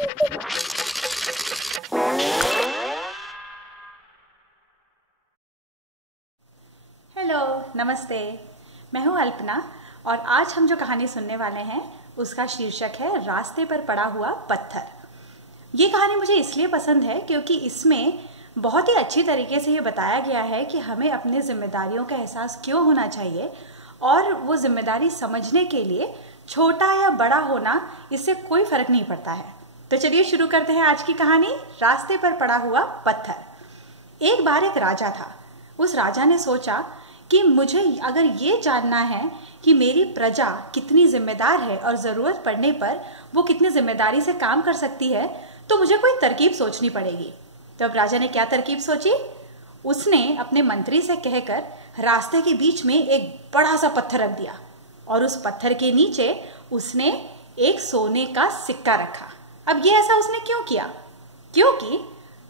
Hello, नमस्ते। मैं हूँ अल्पना और आज हम जो कहानी सुनने वाले हैं उसका शीर्षक है रास्ते पर पड़ा हुआ पत्थर। ये कहानी मुझे इसलिए पसंद है क्योंकि इसमें बहुत ही अच्छी तरीके से ये बताया गया है कि हमें अपने जिम्मेदारियों का एहसास क्यों होना चाहिए और वो जिम्मेदारी समझने के लिए छोटा या बड़ा होना इससे कोई फर्क नहीं पड़ता है। तो चलिए शुरू करते हैं आज की कहानी, रास्ते पर पड़ा हुआ पत्थर। एक बार एक राजा था। उस राजा ने सोचा कि मुझे अगर ये जानना है कि मेरी प्रजा कितनी जिम्मेदार है और जरूरत पड़ने पर वो कितनी जिम्मेदारी से काम कर सकती है, तो मुझे कोई तरकीब सोचनी पड़ेगी। तो अब राजा ने क्या तरकीब सोची? उसने अपने मंत्री से कहकर रास्ते के बीच में एक बड़ा सा पत्थर रख दिया और उस पत्थर के नीचे उसने एक सोने का सिक्का रखा। अब ये ऐसा उसने क्यों किया? क्योंकि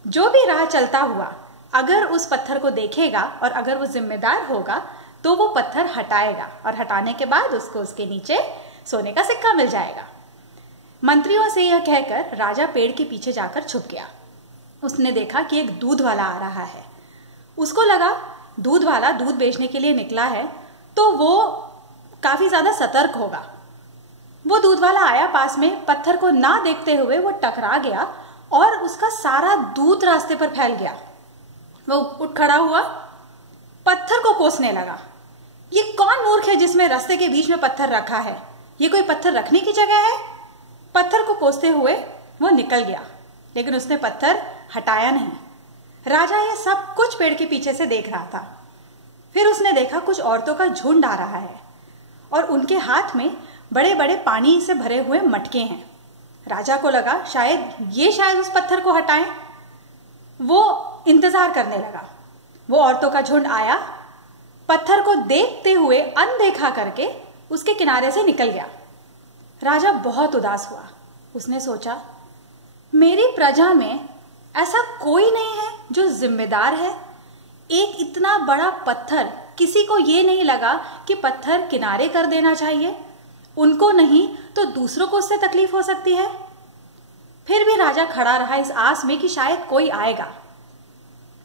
जो भी राह चलता हुआ अगर उस पत्थर को देखेगा और अगर वो जिम्मेदार होगा तो वो पत्थर हटाएगा और हटाने के बाद उसको उसके नीचे सोने का सिक्का मिल जाएगा। मंत्रियों से यह कहकर राजा पेड़ के पीछे जाकर छुप गया। उसने देखा कि एक दूध वाला आ रहा है। उसको लगा दूध वाला दूध बेचने के लिए निकला है तो वो काफी ज्यादा सतर्क होगा। वो दूध वाला आया पास में, पत्थर को ना देखते हुए वो टकरा गया और उसका सारा दूध रास्ते पर फैल गया। वो उठ खड़ा हुआ, पत्थर को कोसने लगा। ये कौन मूर्ख है जिसमें रास्ते के बीच में पत्थर रखा है? ये कोई पत्थर रखने की जगह है? पत्थर को कोसते हुए वो निकल गया, लेकिन उसने पत्थर हटाया नहीं। राजा ये सब कुछ पेड़ के पीछे से देख रहा था। फिर उसने देखा कुछ औरतों का झुंड आ रहा है और उनके हाथ में बड़े बड़े पानी से भरे हुए मटके हैं। राजा को लगा शायद उस पत्थर को हटाएं। वो इंतजार करने लगा। वो औरतों का झुंड आया, पत्थर को देखते हुए अनदेखा करके उसके किनारे से निकल गया। राजा बहुत उदास हुआ। उसने सोचा, मेरी प्रजा में ऐसा कोई नहीं है जो जिम्मेदार है। एक इतना बड़ा पत्थर, किसी को ये नहीं लगा कि पत्थर किनारे कर देना चाहिए। उनको नहीं तो दूसरों को उससे तकलीफ हो सकती है। फिर भी राजा खड़ा रहा इस आस में कि शायद कोई आएगा।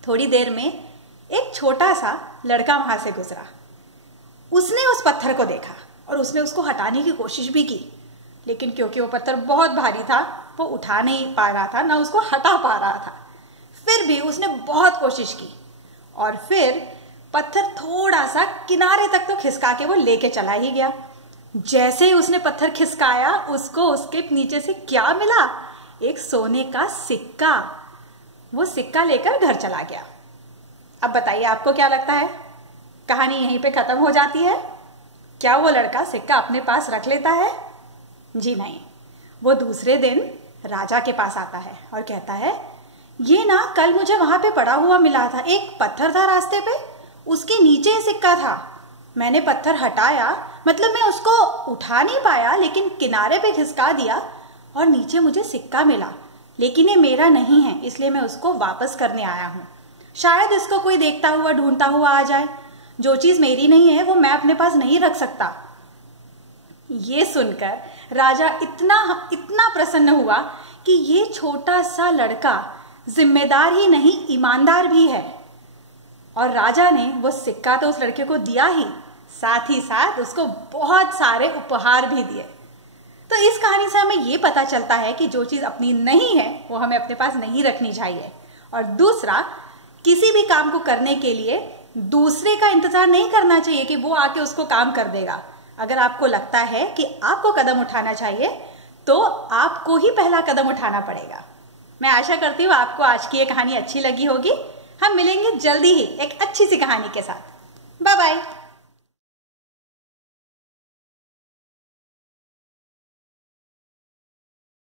थोड़ी देर में एक छोटा सा लड़का वहां से गुजरा। उसने उस पत्थर को देखा और उसने उसको हटाने की कोशिश भी की, लेकिन क्योंकि वो पत्थर बहुत भारी था वो उठा नहीं पा रहा था, ना उसको हटा पा रहा था। फिर भी उसने बहुत कोशिश की और फिर पत्थर थोड़ा सा किनारे तक तो खिसका के वो लेके चला ही गया। जैसे ही उसने पत्थर खिसकाया उसको उसके नीचे से क्या मिला? एक सोने का सिक्का। वो सिक्का लेकर घर चला गया। अब बताइए आपको क्या लगता है? कहानी यहीं पे खत्म हो जाती है? क्या वो लड़का सिक्का अपने पास रख लेता है? जी नहीं। वो दूसरे दिन राजा के पास आता है और कहता है, ये ना कल मुझे वहां पे पड़ा हुआ मिला था। एक पत्थर था रास्ते पे, उसके नीचे सिक्का था। मैंने पत्थर हटाया, मतलब मैं उसको उठा नहीं पाया, लेकिन किनारे पे खिसका दिया और नीचे मुझे सिक्का मिला। लेकिन ये मेरा नहीं है, इसलिए मैं उसको वापस करने आया हूँ। शायद इसको कोई देखता हुआ ढूंढता हुआ आ जाए। जो चीज मेरी नहीं है वो मैं अपने पास नहीं रख सकता। ये सुनकर राजा इतना प्रसन्न हुआ कि ये छोटा सा लड़का जिम्मेदार ही नहीं ईमानदार भी है। और राजा ने वो सिक्का तो उस लड़के को दिया ही साथ उसको बहुत सारे उपहार भी दिए। तो इस कहानी से हमें ये पता चलता है कि जो चीज अपनी नहीं है वो हमें अपने पास नहीं रखनी चाहिए। और दूसरा, किसी भी काम को करने के लिए दूसरे का इंतजार नहीं करना चाहिए कि वो आके उसको काम कर देगा। अगर आपको लगता है कि आपको कदम उठाना चाहिए तो आपको ही पहला कदम उठाना पड़ेगा। मैं आशा करती हूँ आपको आज की ये कहानी अच्छी लगी होगी। हम मिलेंगे जल्दी ही एक अच्छी सी कहानी के साथ। Bye bye.